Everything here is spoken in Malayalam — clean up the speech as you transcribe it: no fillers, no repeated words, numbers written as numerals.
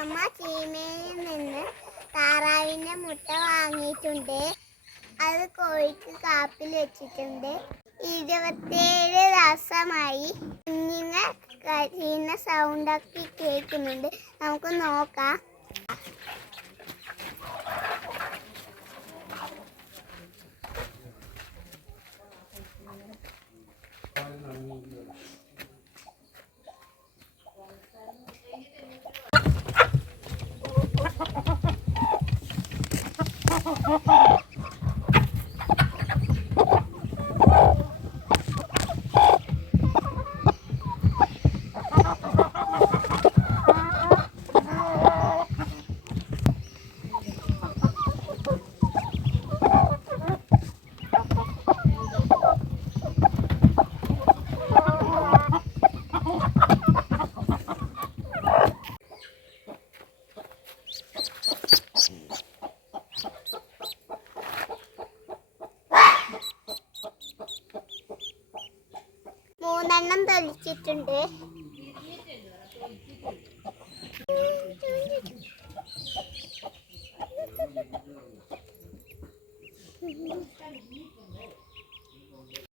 അമ്മ ചീമയിൽ നിന്ന് താറാവിൻ്റെ മുട്ട വാങ്ങിയിട്ടുണ്ട്. അത് കോഴിക്ക് കാപ്പിൽ വെച്ചിട്ടുണ്ട്. 27 ദിവസമായി. കുഞ്ഞുങ്ങൾ കരയുന്ന സൗണ്ടൊക്കെ കേൾക്കുന്നുണ്ട്. നമുക്ക് നോക്കാം. മൂന്നെണ്ണം തൊലിച്ചിട്ടുണ്ട്.